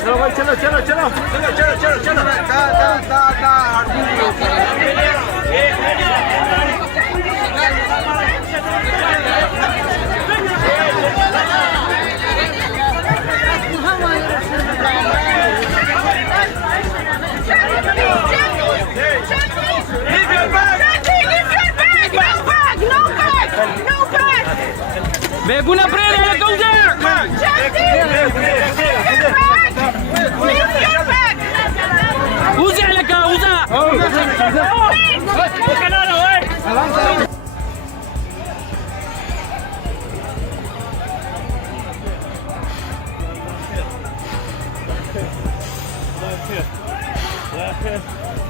चलो भाई चलो चलो चलो चलो चलो चलो चलो दा दा दा दा Bag mo na, pre! Ano kang sir? Usa lang ka! Usa! Huwag ka na, oy! Left hip.